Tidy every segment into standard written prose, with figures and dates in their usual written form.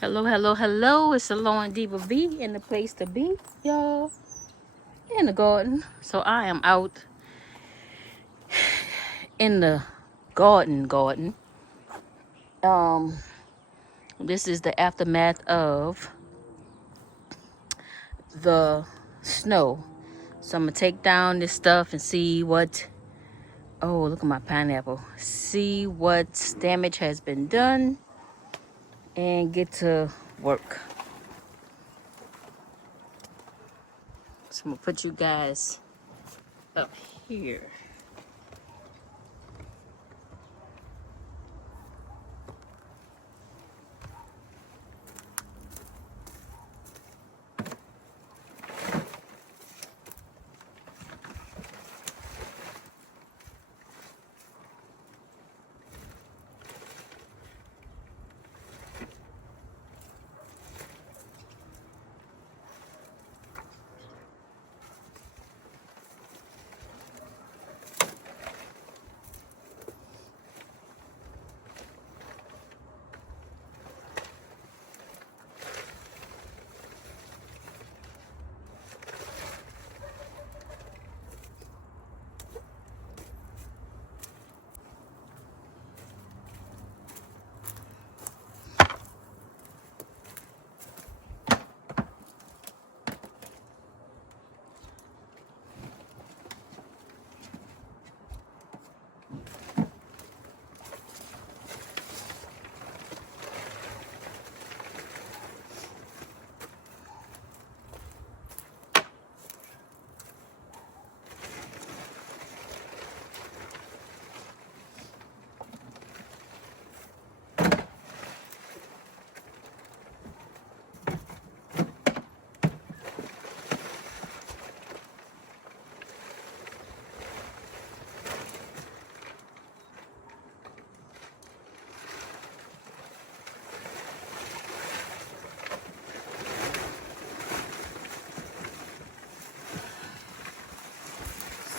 Hello, hello, hello. It's SalonDivaV in the place to be, y'all. In the garden. So I am out in the garden. This is the aftermath of the snow. So I'm gonna take down this stuff and see what, oh, look at my pineapple. See what damage has been done and get to work. So I'm gonna put you guys up here.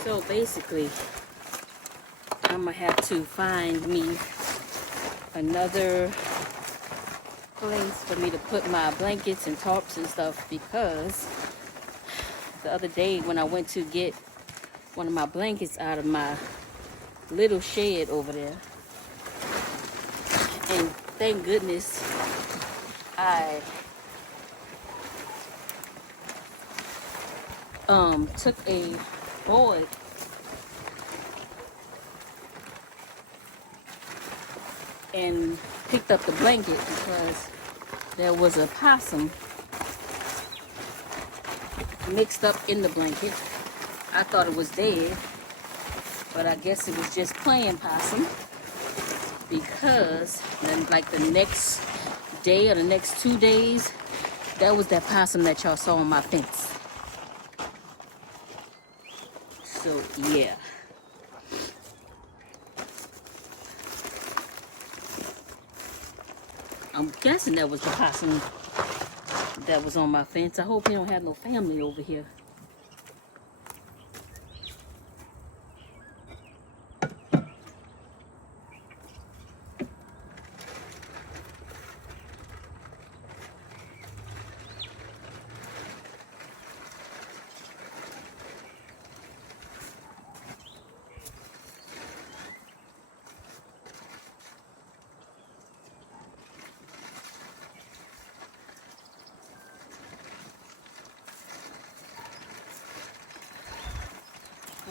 So basically, I'm gonna have to find me another place for me to put my blankets and tarps and stuff, because the other day when I went to get one of my blankets out of my little shed over there, and thank goodness I took a board and picked up the blanket, because there was a possum mixed up in the blanket. I thought it was dead, but I guess it was just playing possum, because then like the next day or the next 2 days, that was that possum that y'all saw on my fence. So yeah. I'm guessing that was the possum that was on my fence. I hope he don't have no family over here.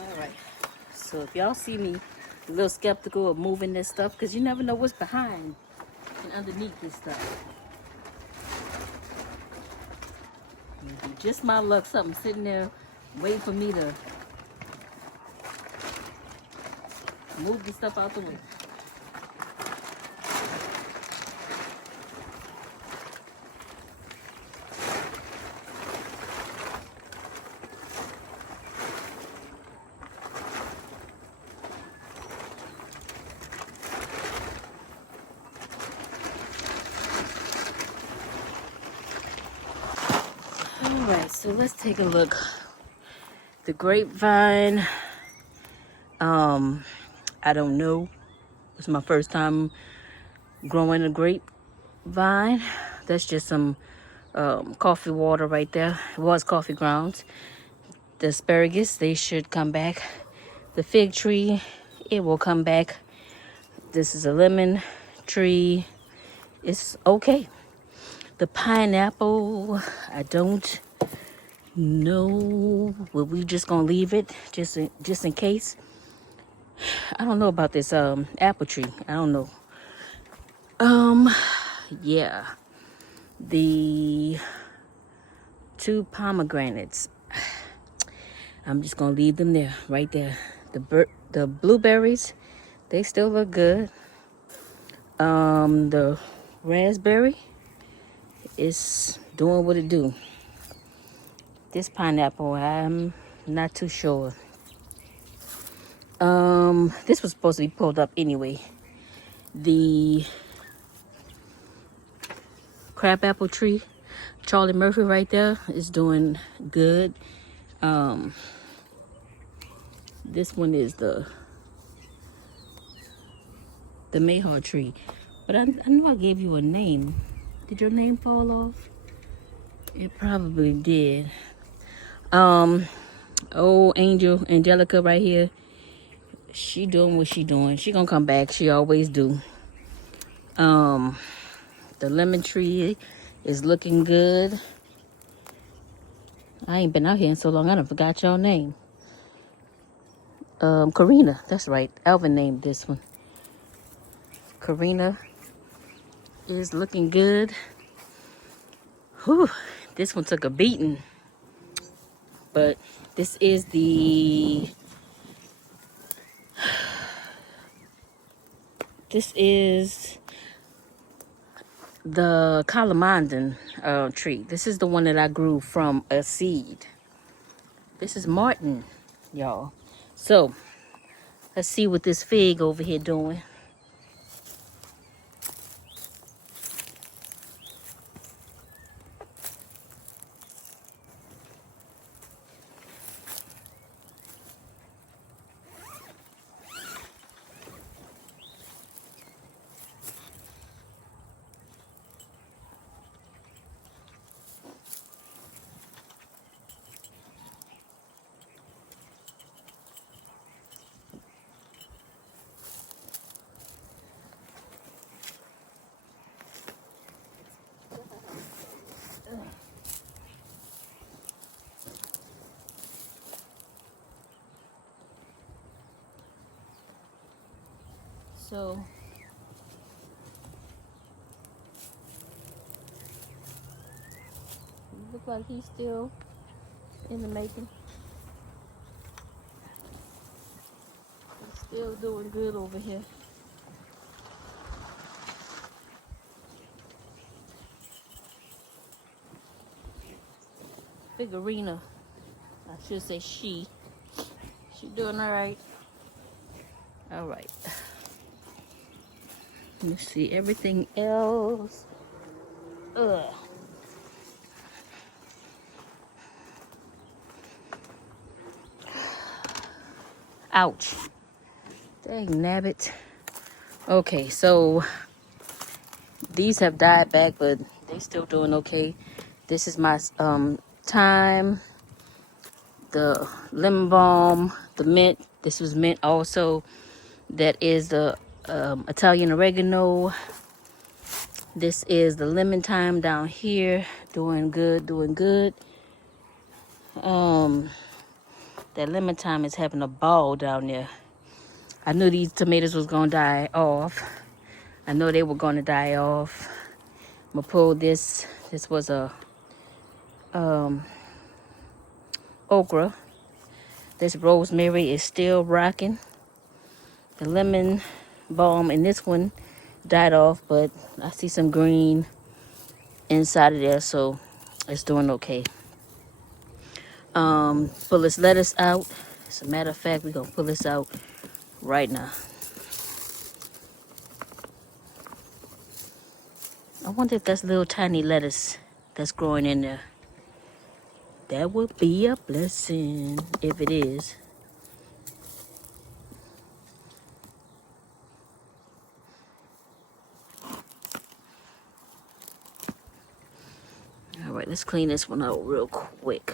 Alright, so if y'all see me a little skeptical of moving this stuff, because you never know what's behind and underneath this stuff. Just my luck, something sitting there waiting for me to move the stuff out the way. Alright, so let's take a look. The grapevine, I don't know. It's my first time growing a grapevine. That's just some coffee water right there. It was coffee grounds. The asparagus, they should come back. The fig tree, it will come back. This is a lemon tree. It's okay. The pineapple, I don't know. Well, we just gonna leave it just in case. I don't know about this apple tree. I don't know. Yeah. The 2 pomegranates. I'm just gonna leave them there, right there. The blueberries, they still look good. The raspberry is doing what it do. This pineapple, I'm not too sure. This was supposed to be pulled up anyway. The crabapple tree, Charlie Murphy right there, is doing good. This one is the mayhaw tree. But I know I gave you a name. Did your name fall off? It probably did. Oh, Angelica right here. She doing what she doing. She gonna come back. She always do. The lemon tree is looking good. I ain't been out here in so long. I done forgot your name. Karina. That's right. Alvin named this one. Karina is looking good. Whew. This one took a beating. But this is the calamandan tree. This is the one that I grew from a seed. This is Martin, y'all. So let's see what this fig over here doing. So look like he's still in the making. He's still doing good over here. Figurina, I should say she doing all right. All right. Let's see everything else. Ugh. Ouch. Dang nabbit. Okay, so these have died back, but they still doing okay. This is my thyme, the lemon balm, the mint. This was mint also. That is the Italian oregano. This is the lemon thyme down here. Doing good, doing good. That lemon thyme is having a ball down there. I knew these tomatoes was gonna die off. I know they were gonna die off. I'm gonna pull this. This was a okra. This rosemary is still rocking. The lemon balm in this one died off, but I see some green inside of there, so it's doing okay. Pull this lettuce out. As a matter of fact, we're gonna pull this out right now. I wonder if that's little tiny lettuce that's growing in there. That would be a blessing if it is. right, let's clean this one out real quick.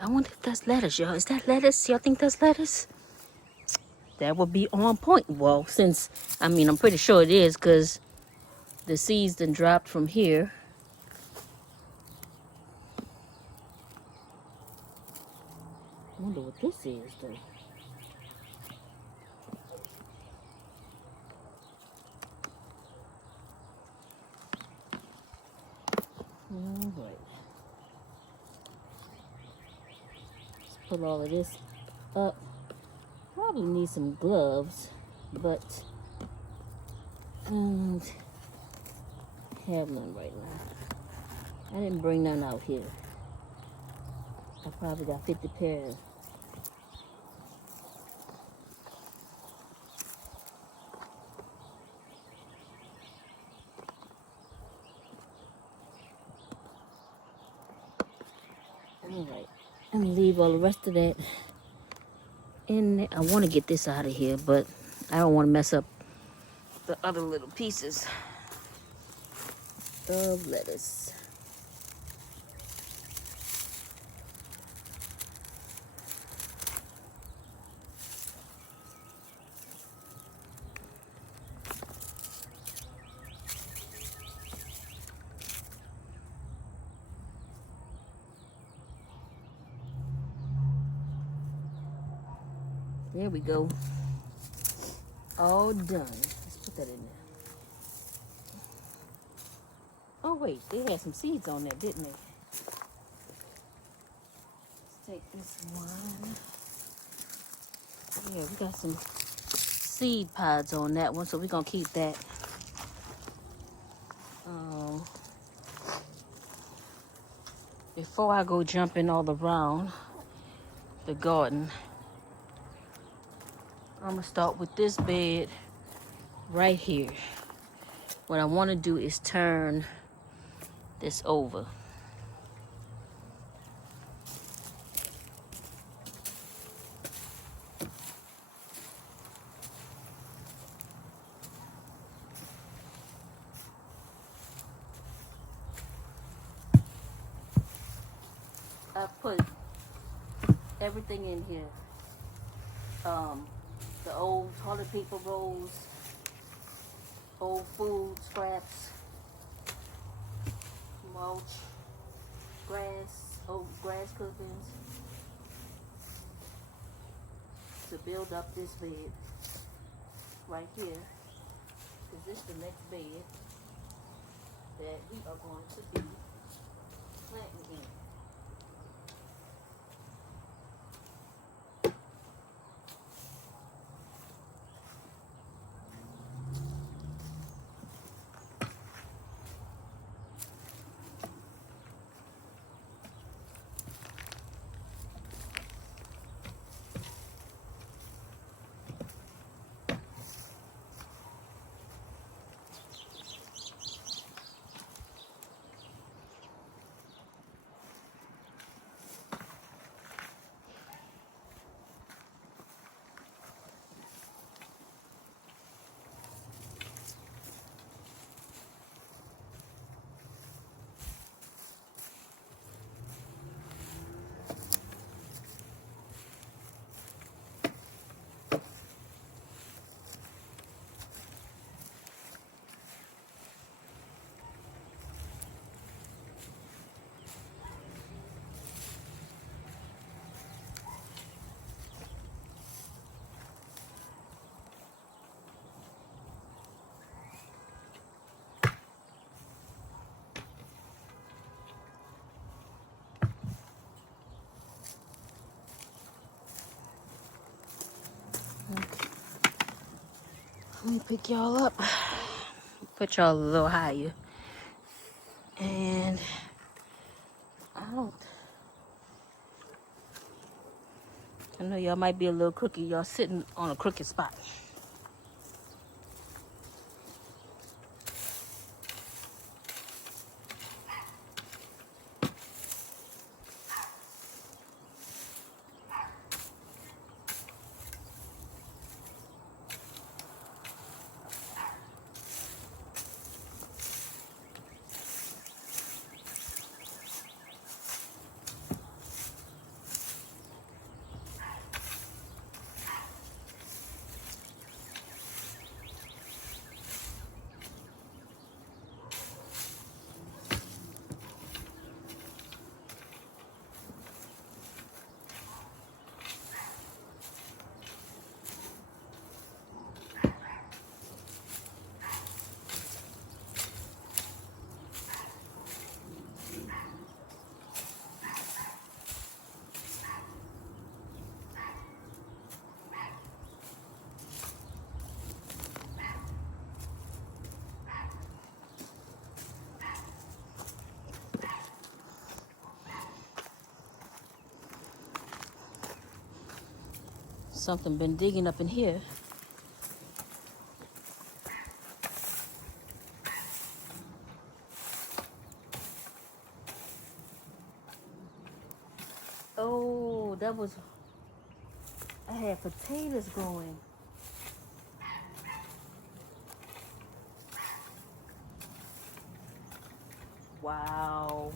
I wonder if that's lettuce, y'all. Is that lettuce? Y'all think that's lettuce? That would be on point. Well, since, I mean, I'm pretty sure it is because the seeds then dropped from here. I wonder what this is, though. All right. Let's pull all of this up. Probably need some gloves, but have none right now. I didn't bring none out here. I probably got 50 pairs. Alright, I'm gonna leave all the rest of that in there. I want to get this out of here, but I don't want to mess up the other little pieces of lettuce. There we go. All done. Let's put that in there. Oh wait, they had some seeds on there, didn't they? Let's take this one. Yeah, we got some seed pods on that one, so we're gonna keep that. Before I go jumping all around the garden, I'm gonna start with this bed right here. What I want to do is turn this over. I put everything in here. The old toilet paper rolls, old food scraps, mulch, grass, old grass clippings to build up this bed right here. Because this is the next bed that we are going to be planting in. Let me pick y'all up, put y'all a little higher, and I know y'all might be a little crooked. Y'all sitting on a crooked spot. something been digging up in here. Oh, that was, I had potatoes growing. Wow.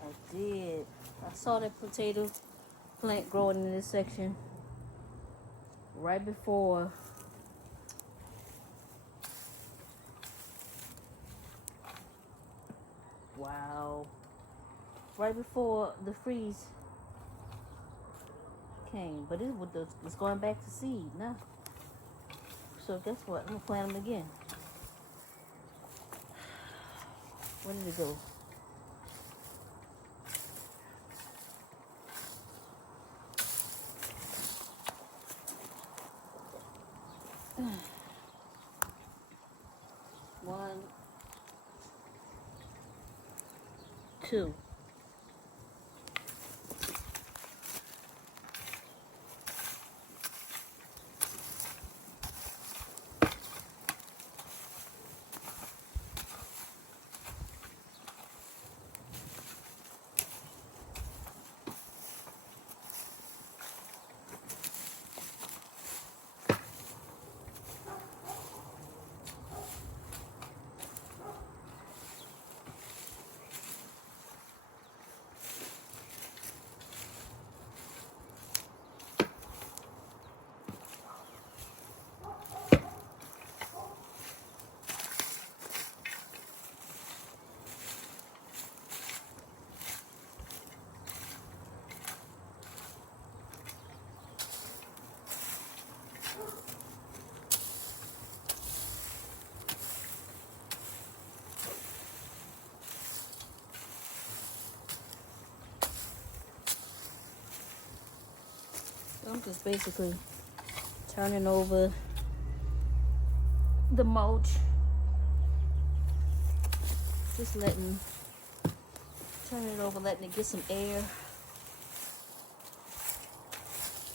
I did. I saw that potato plant growing in this section right before wow. Right before the freeze came. But it's going back to seed now. So guess what? I'm gonna plant them again. Where did it go? One, two. I'm just basically turning over the mulch. Just turning it over, letting it get some air.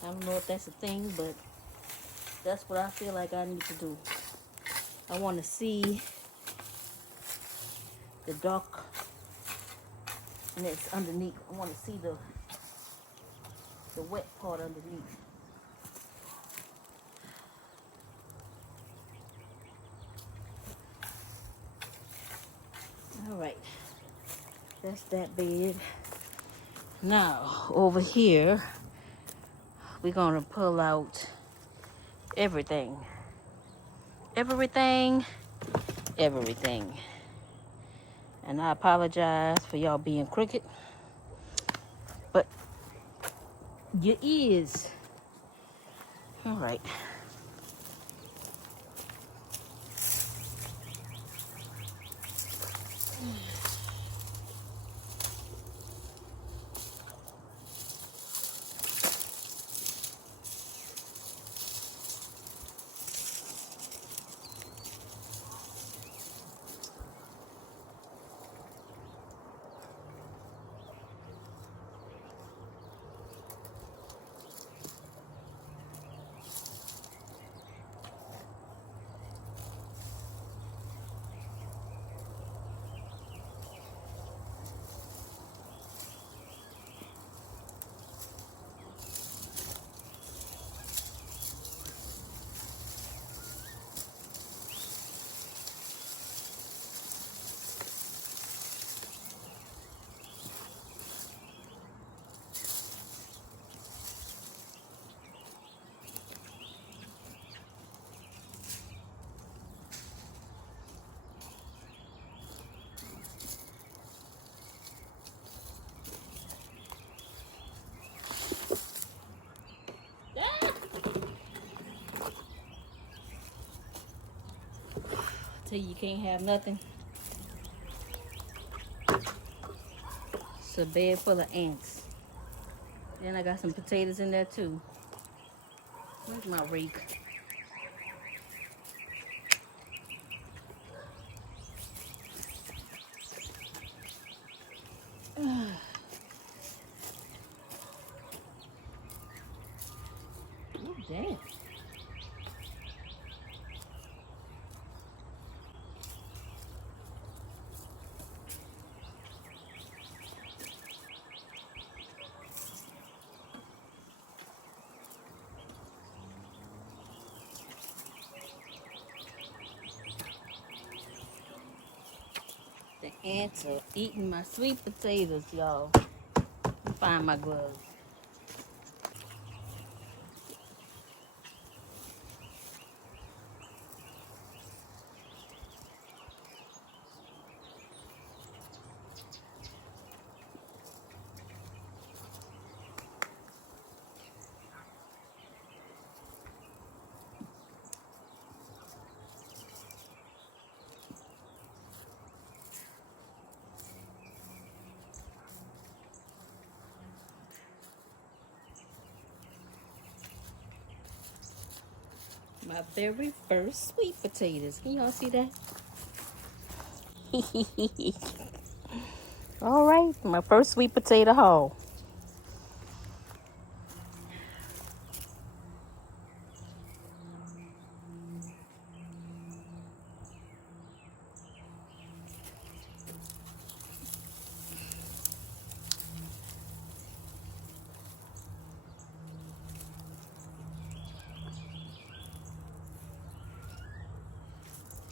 I don't know if that's a thing, but that's what I feel like I need to do. I want to see the dark, and it's underneath. I want to see the wet part underneath. All right, that's that bed. Now over here, we're gonna pull out everything. And I apologize for y'all being crooked, but your ears. All right. Tell you can't have nothing. It's a bed full of ants. Then I got some potatoes in there too. Where's my rake? Damn. The ants are eating my sweet potatoes, y'all. Let me find my gloves. My very first sweet potatoes. Can y'all see that? All right, my first sweet potato haul.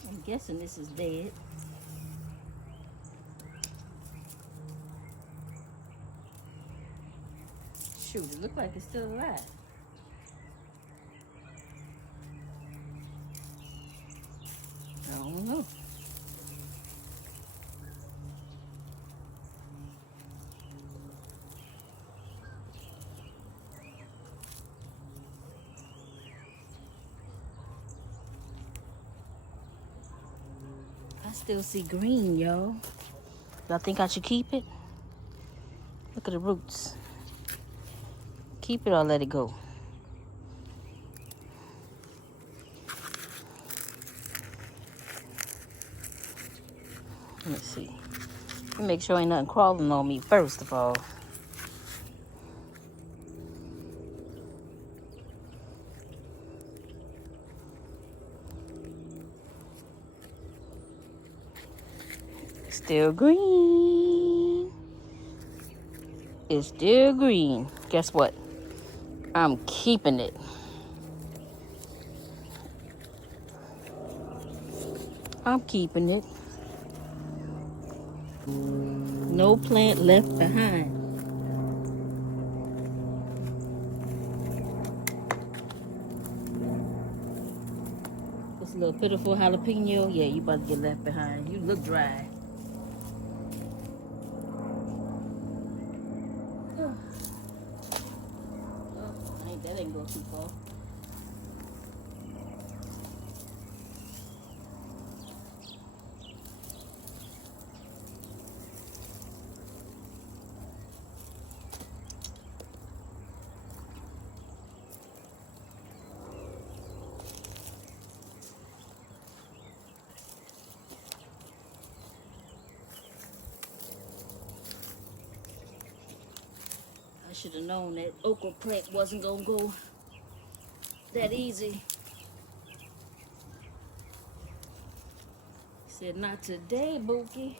I'm guessing this is dead. Shoot, it looks like it's still alive. I don't know. I still see green, y'all. Y'all think I should keep it? Look at the roots. Keep it or let it go. Let's see. Make sure ain't nothing crawling on me first of all. Still green. It's still green. Guess what? I'm keeping it. I'm keeping it. No plant left behind. This little pitiful jalapeno, yeah, you about to get left behind. You look dry. That ain't go too far. I should have known that okra plant wasn't gonna go that easy. Said not today, Bookie.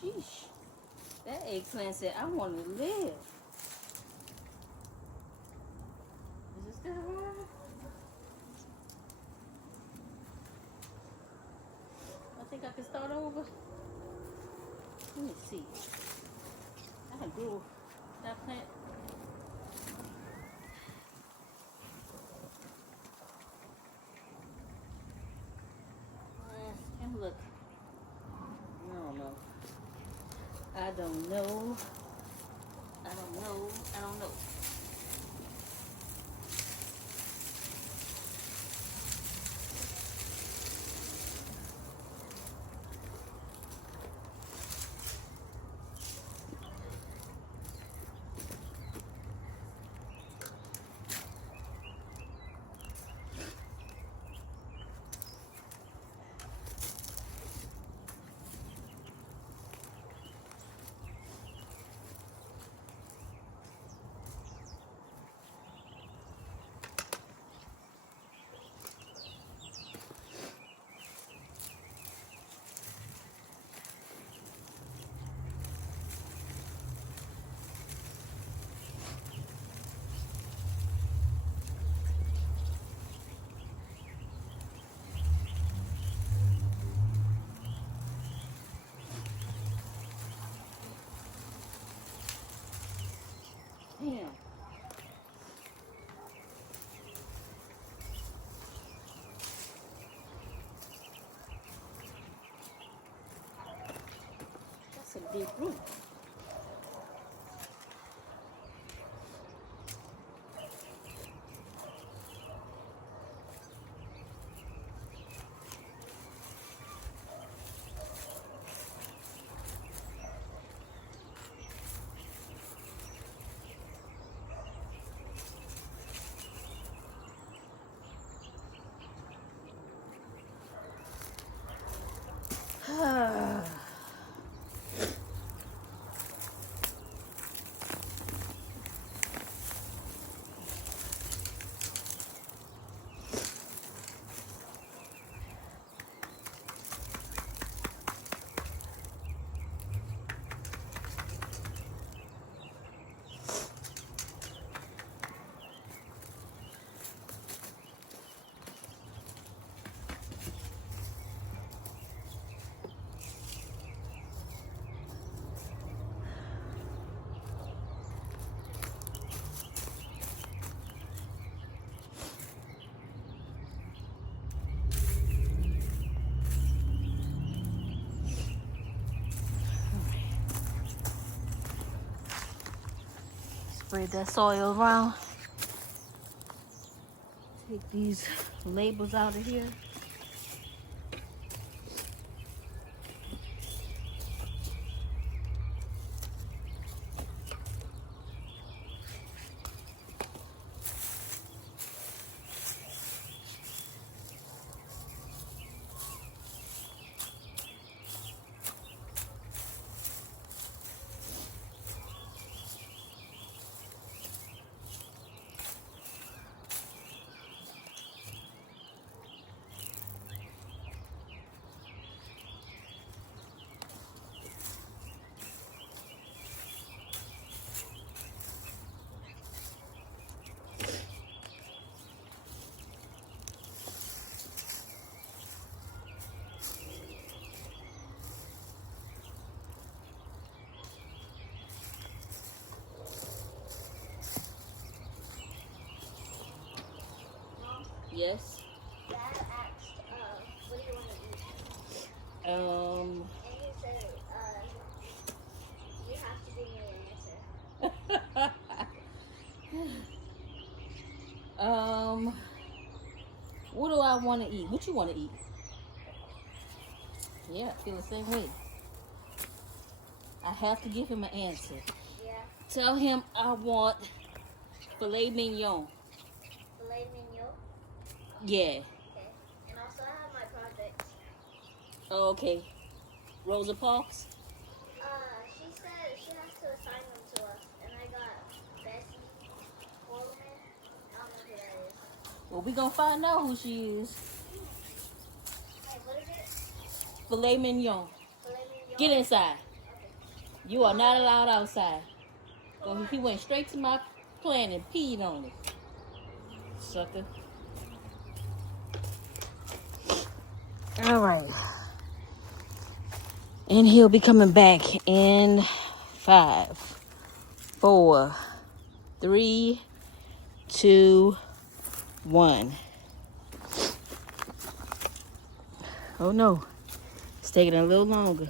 Sheesh. That eggplant said, I want to live. Is it still alive? I think I can start over. Let me see. I can grow that plant. And look. I don't know. I don't know. I don't know. I don't know. Damn. That's a big root. Spread that soil around. Take these labels out of here. Yes. Dad asked, what do you want to eat? And he said, you have to give me an answer. What do I want to eat? What you want to eat? Yeah, I feel the same way. I have to give him an answer. Yeah. Tell him I want filet mignon. Filet mignon? Yeah. Okay. And also I have my projects. Oh, okay. Rosa Parks? She said she has to assign them to us. And I got Bessie Coleman. I don't know who that is. Well, we gonna find out who she is. Hey, what is it? Filet mignon. Filet mignon? Get inside. Okay. You are not allowed outside. So he went straight to my plant and peed on it. Sucker. All right. And he'll be coming back in 5, 4, 3, 2, 1. Oh no, it's taking a little longer.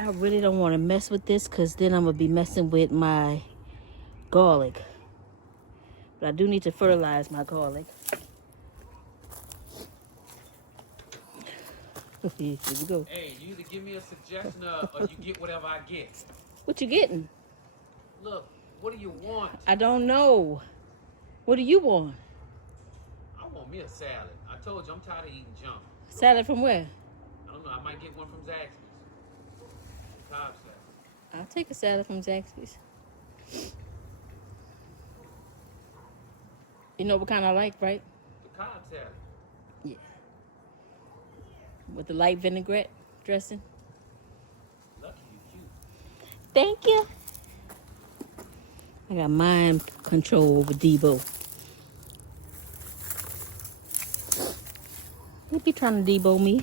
I really don't want to mess with this because then I'm going to be messing with my garlic. But I do need to fertilize my garlic. Here we go. Hey, you either give me a suggestion or you get whatever I get. What you getting? Look, what do you want? I don't know. What do you want? I want me a salad. I told you I'm tired of eating junk. Salad from where? I don't know. I might get one from Zaxby's. Cobb salad. I'll take a salad from Zaxby's. You know what kind I like, right? The Cobb salad. Yeah. With the light vinaigrette dressing. Lucky you cute. Thank you. I got mind control over Debo. He be trying to Debo me.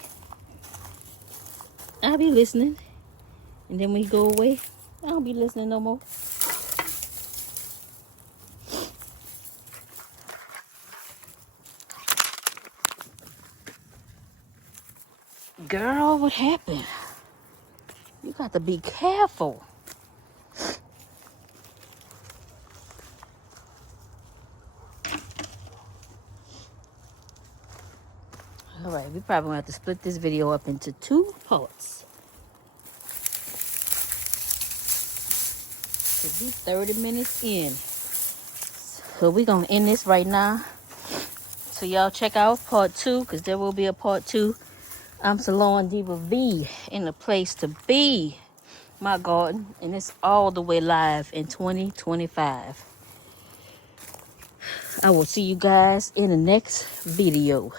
I'll be listening. And then when he go away, I don't be listening no more. Girl, what happened? You got to be careful. All right, we probably gonna have to split this video up into 2 parts. Cause we 30 minutes in. So we're gonna end this right now. So y'all check out part 2, because there will be a part 2. I'm SalonDivaV in the place to be, my garden, and it's all the way live in 2025. I will see you guys in the next video.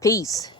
Peace.